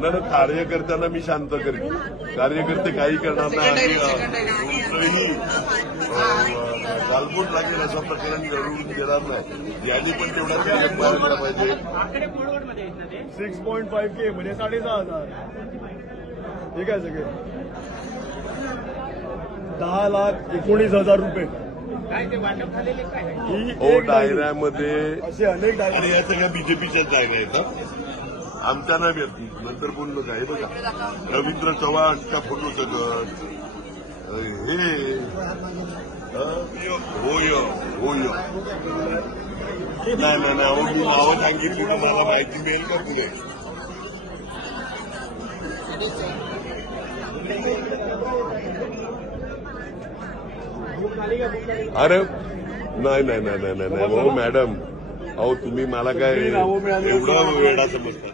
नाही कार्यकर्त्यांना मी शांत करेन. कार्यकर्ते काही करणार नाही. गालबोट लागेल असं प्रकरण घडवून देणार नाही. यांनी पण तेवढा नियम पाळला पाहिजे. 6.5K म्हणजे 6,500. हे काय सगळे 10,19,000 रुपये. हो डायऱ्यामध्ये असे अनेक डायऱ्या. आणि या सगळ्या बीजेपीच्याच डायऱ्या आहेत. आमच्या नाही व्यक्ती नंतर बोललो काय बघा रवींद्र चव्हाणचा फोटो सगळं हे होय होय नाही मी नावं सांगितली तर मला माहिती मिळेल का पुढे. अरे नाही हो मॅडम. अहो तुम्ही मला काय एवढा वेळा समजता.